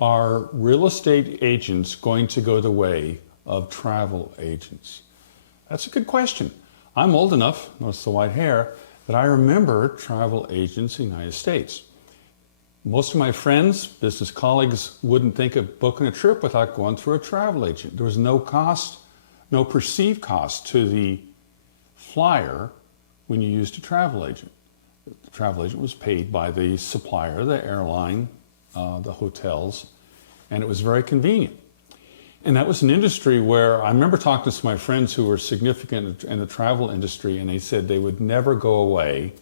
Are real estate agents going to go the way of travel agents? That's a good question. I'm old enough, notice the white hair, that I remember travel agents in the United States. Most of my friends, business colleagues, wouldn't think of booking a trip without going through a travel agent. There was no cost, no perceived cost to the flyer when you used a travel agent. The travel agent was paid by the supplier, the airline, the hotels, and it was very convenient. And that was an industry where I remember talking to some of my friends who were significant in the travel industry, and they said they would never go away,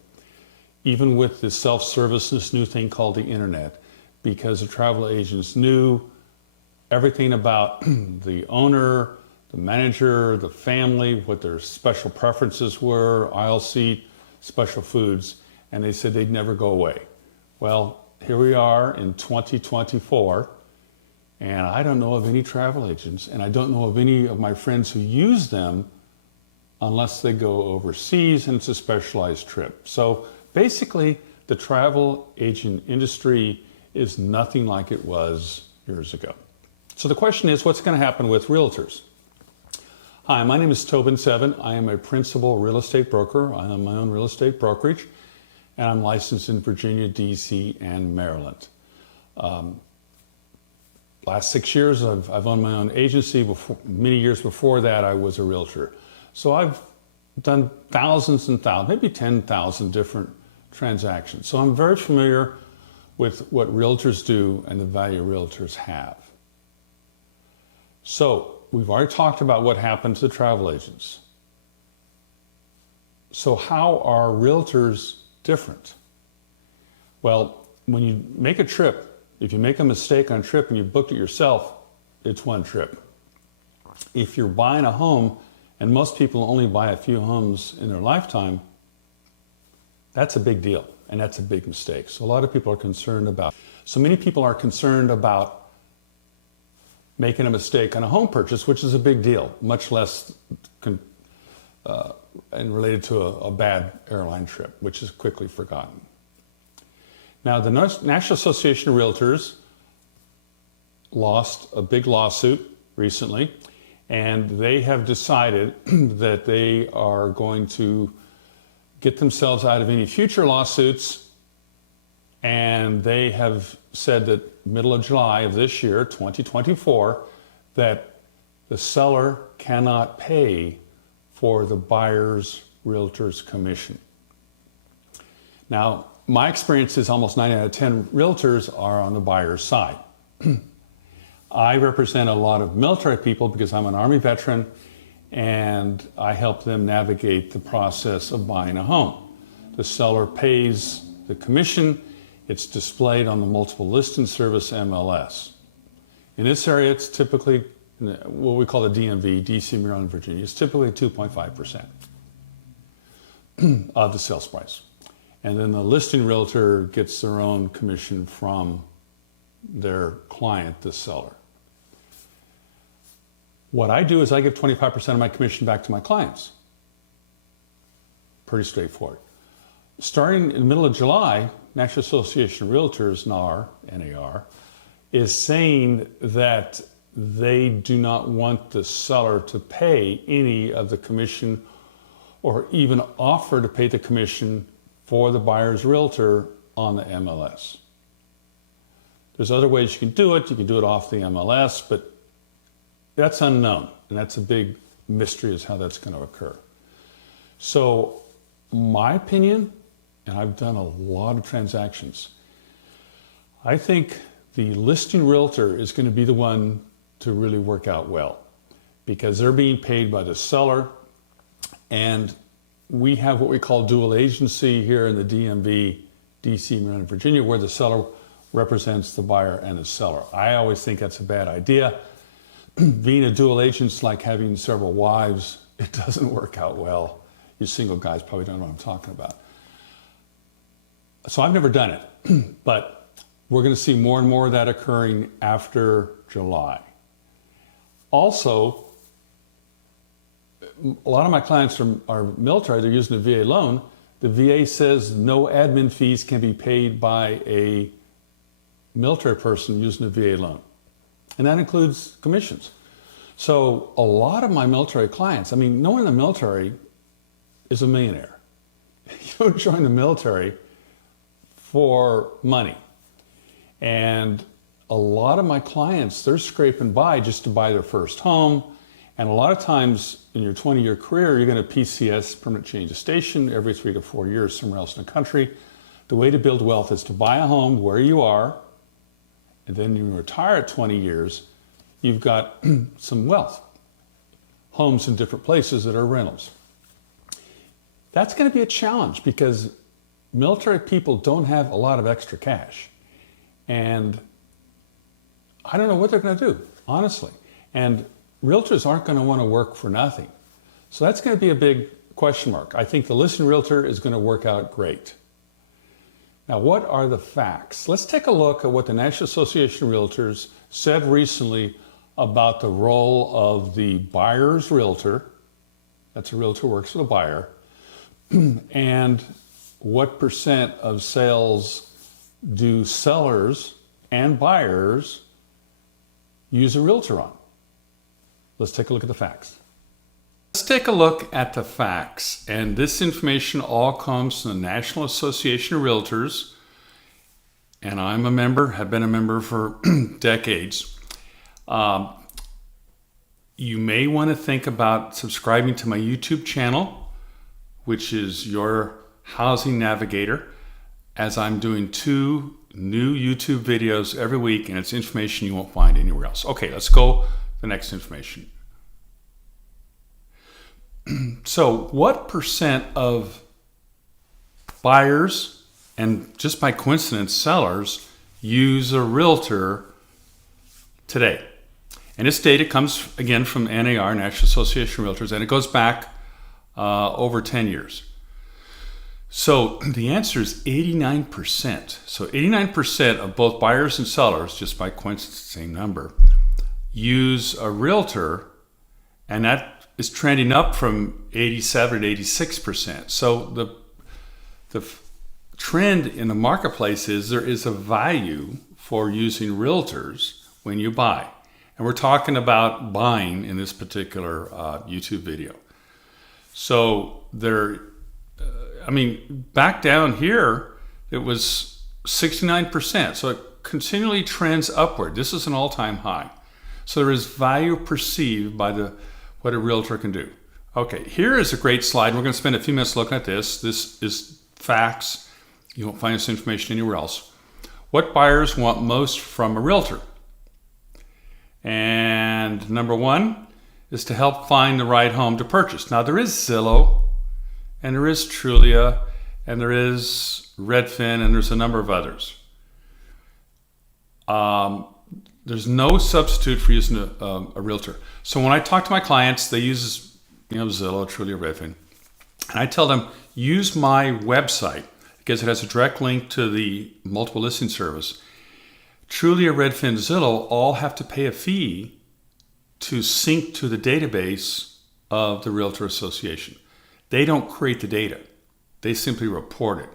even with the self-service, this new thing called the internet, because the travel agents knew everything about the owner, the manager, the family, what their special preferences were, aisle seat, special foods, and they said they'd never go away. Well, here we are in 2024, and I don't know of any travel agents, and I don't know of any of my friends who use them unless they go overseas and it's a specialized trip. So basically, the travel agent industry is nothing like it was years ago. So the question is, what's going to happen with realtors? Hi, my name is Tobin Seven. I am a principal real estate broker. I own my own real estate brokerage, and I'm licensed in Virginia, DC, and Maryland. Last 6 years, I've owned my own agency. Many years before that, I was a realtor. So I've done thousands and thousands, maybe 10,000 different transactions. So I'm very familiar with what realtors do and the value realtors have. So we've already talked about what happened to the travel agents. So how are realtors different? Well, when you make a trip, if you make a mistake on a trip and you booked it yourself, it's one trip. If you're buying a home, and most people only buy a few homes in their lifetime, that's a big deal, and that's a big mistake. So a lot of people are concerned about. So many people are concerned about making a mistake on a home purchase, which is a big deal, much less and related to a bad airline trip, which is quickly forgotten. Now, the National Association of Realtors lost a big lawsuit recently, and they have decided that they are going to get themselves out of any future lawsuits, and they have said that middle of July of this year, 2024, that the seller cannot pay for the buyer's realtor's commission. Now, my experience is almost 9 out of 10 realtors are on the buyer's side. I represent a lot of military people because I'm an Army veteran, and I help them navigate the process of buying a home. The seller pays the commission. It's displayed on the multiple listing service MLS. In this area, it's typically what we call the DMV, DC, Maryland, Virginia. It's typically 2.5% of the sales price. And then the listing realtor gets their own commission from their client, the seller. What I do is I give 25% of my commission back to my clients. Pretty straightforward. Starting in the middle of July, National Association of Realtors, NAR, is saying that they do not want the seller to pay any of the commission or even offer to pay the commission for the buyer's realtor on the MLS. There's other ways you can do it. You can do it off the MLS, but that's unknown, and that's a big mystery as how that's going to occur. So my opinion, and I've done a lot of transactions, I think the listing realtor is going to be the one to really work out well because they're being paid by the seller, and we have what we call dual agency here in the DMV, DC, Maryland, Virginia, where the seller represents the buyer and the seller. I always think that's a bad idea. Being a dual agent's like having several wives. It doesn't work out well. You single guys probably don't know what I'm talking about. So I've never done it, but we're going to see more and more of that occurring after July. Also, a lot of my clients are military. They're using a VA loan. The VA says no admin fees can be paid by a military person using a VA loan. And that includes commissions. So a lot of my military clients, I mean, no one in the military is a millionaire. You don't join the military for money. And a lot of my clients, they're scraping by just to buy their first home. And a lot of times in your 20-year career, you're going to PCS, permanent change of station, every 3 to 4 years somewhere else in the country. The way to build wealth is to buy a home where you are, and then you retire at 20 years, you've got some wealth. Homes in different places that are rentals. That's going to be a challenge because military people don't have a lot of extra cash. And I don't know what they're going to do, honestly. And realtors aren't going to want to work for nothing. So that's going to be a big question mark. I think the listing realtor is going to work out great. Now, what are the facts? Let's take a look at what the National Association of Realtors said recently about the role of the buyer's realtor. That's a realtor who works for the buyer. And what percent of sales do sellers and buyers use a realtor on? Let's take a look at the facts. Let's take a look at the facts. And this information all comes from the National Association of Realtors. And I'm a member, have been a member for decades. You may want to think about subscribing to my YouTube channel, which is Your Housing Navigator, as I'm doing 2 new YouTube videos every week, and it's information you won't find anywhere else. Okay, let's go to the next information. So what percent of buyers, and just by coincidence sellers, use a realtor today? And this data comes again from NAR, National Association of Realtors, and it goes back over 10 years. So the answer is 89%. So 89% of both buyers and sellers, just by coincidence, same number, use a realtor, and that is trending up from 87 to 86%. So the trend in the marketplace is there is a value for using realtors when you buy. And we're talking about buying in this particular YouTube video. So back down here, it was 69%. So it continually trends upward. This is an all-time high. So there is value perceived by what a realtor can do. Okay, here is a great slide. We're going to spend a few minutes looking at this. This is facts. You won't find this information anywhere else. What buyers want most from a realtor? And number 1 is to help find the right home to purchase. Now there is Zillow, and there is Trulia, and there is Redfin, and there's a number of others. There's no substitute for using a realtor. So when I talk to my clients, they use Zillow, Trulia, Redfin, and I tell them, use my website because it has a direct link to the multiple listing service. Trulia, Redfin, Zillow all have to pay a fee to sync to the database of the Realtor Association. They don't create the data. They simply report it.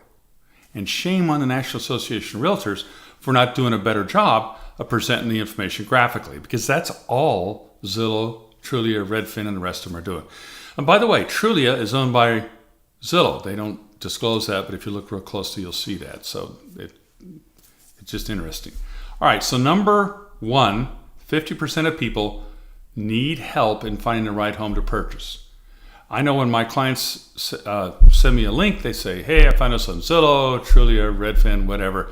And shame on the National Association of Realtors for not doing a better job of presenting the information graphically, because that's all Zillow, Trulia, Redfin, and the rest of them are doing. And by the way, Trulia is owned by Zillow. They don't disclose that, but if you look real closely, you'll see that. So it's just interesting. All right, so number 1, 50% of people need help in finding the right home to purchase. I know when my clients send me a link, they say, hey, I found this on Zillow, Trulia, Redfin, whatever.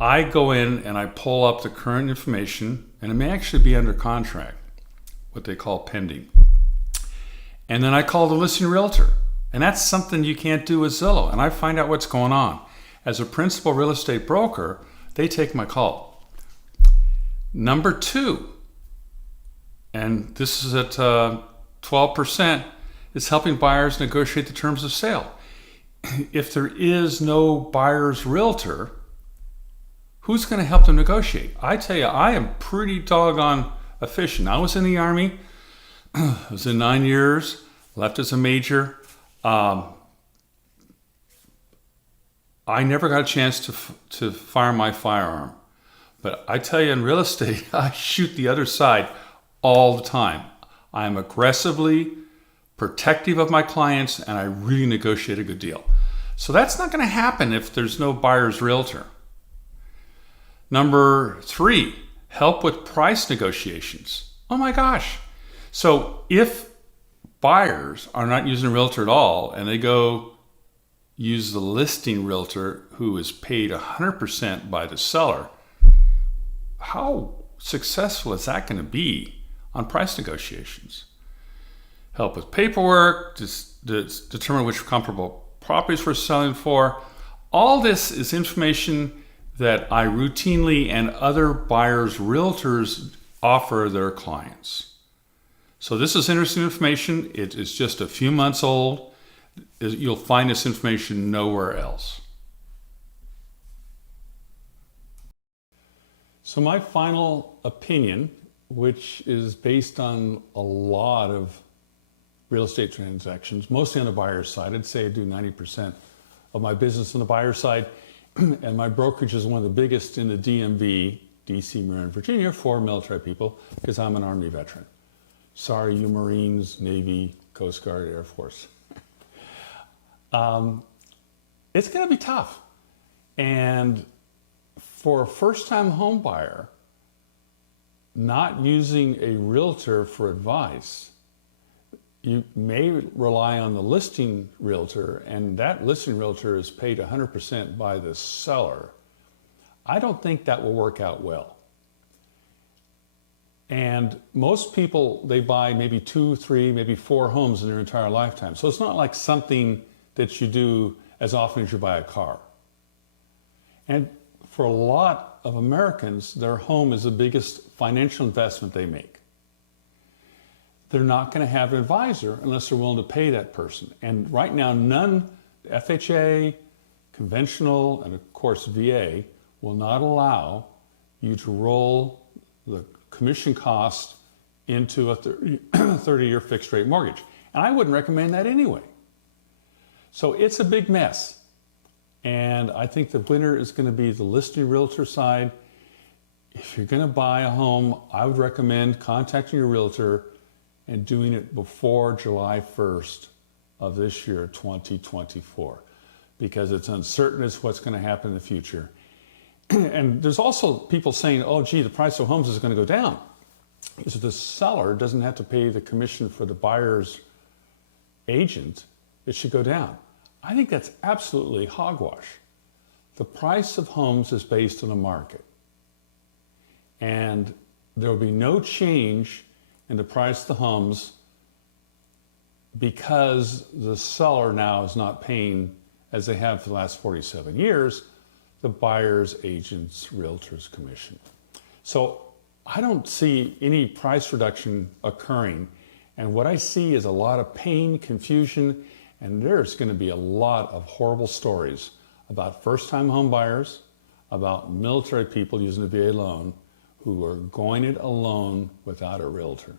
I go in and I pull up the current information, and it may actually be under contract, what they call pending. And then I call the listing realtor. And that's something you can't do with Zillow. And I find out what's going on. As a principal real estate broker, they take my call. Number 2, and this is at 12%, is helping buyers negotiate the terms of sale. If there is no buyer's realtor, who's going to help them negotiate? I tell you, I am pretty doggone efficient. I was in the Army. I was in 9 years, left as a major. I never got a chance to fire my firearm. But I tell you, in real estate, I shoot the other side all the time. I'm aggressively protective of my clients, and I really negotiate a good deal. So that's not going to happen if there's no buyer's realtor. Number 3, help with price negotiations. Oh my gosh. So if buyers are not using a realtor at all and they go use the listing realtor who is paid 100% by the seller, how successful is that going to be on price negotiations? Help with paperwork, determine which comparable properties we're selling for. All this is information that I routinely and other buyers' realtors offer their clients. So this is interesting information. It is just a few months old. You'll find this information nowhere else. So my final opinion, which is based on a lot of real estate transactions, mostly on the buyer's side. I'd say I do 90% of my business on the buyer's side, and my brokerage is one of the biggest in the DMV, DC, Maryland, Virginia, for military people, because I'm an Army veteran. Sorry, you Marines, Navy, Coast Guard, Air Force. It's going to be tough. And for a first-time home buyer, not using a realtor for advice, you may rely on the listing realtor, and that listing realtor is paid 100% by the seller. I don't think that will work out well. And most people, they buy maybe 2, 3, maybe 4 homes in their entire lifetime. So it's not like something that you do as often as you buy a car. And for a lot of Americans, their home is the biggest financial investment they make. They're not going to have an advisor unless they're willing to pay that person. And right now, none, FHA, conventional, and of course VA, will not allow you to roll the commission cost into a 30-year fixed rate mortgage. And I wouldn't recommend that anyway. So it's a big mess. And I think the winner is going to be the listing realtor side. If you're going to buy a home, I would recommend contacting your realtor and doing it before July 1st of this year, 2024, because it's uncertain as what's going to happen in the future. And there's also people saying, oh, gee, the price of homes is going to go down. So the seller doesn't have to pay the commission for the buyer's agent. It should go down. I think that's absolutely hogwash. The price of homes is based on the market. And there will be no change in the price of the homes because the seller now is not paying, as they have for the last 47 years, the buyer's agent's realtor's commission. So I don't see any price reduction occurring. And what I see is a lot of pain, confusion, and there's going to be a lot of horrible stories about first-time home buyers, about military people using a VA loan who are going it alone without a realtor.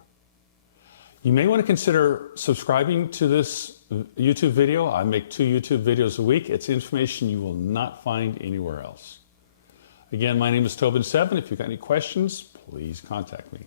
You may want to consider subscribing to this YouTube video. I make 2 YouTube videos a week. It's information you will not find anywhere else. Again, my name is Tobin Seven. If you've got any questions, please contact me.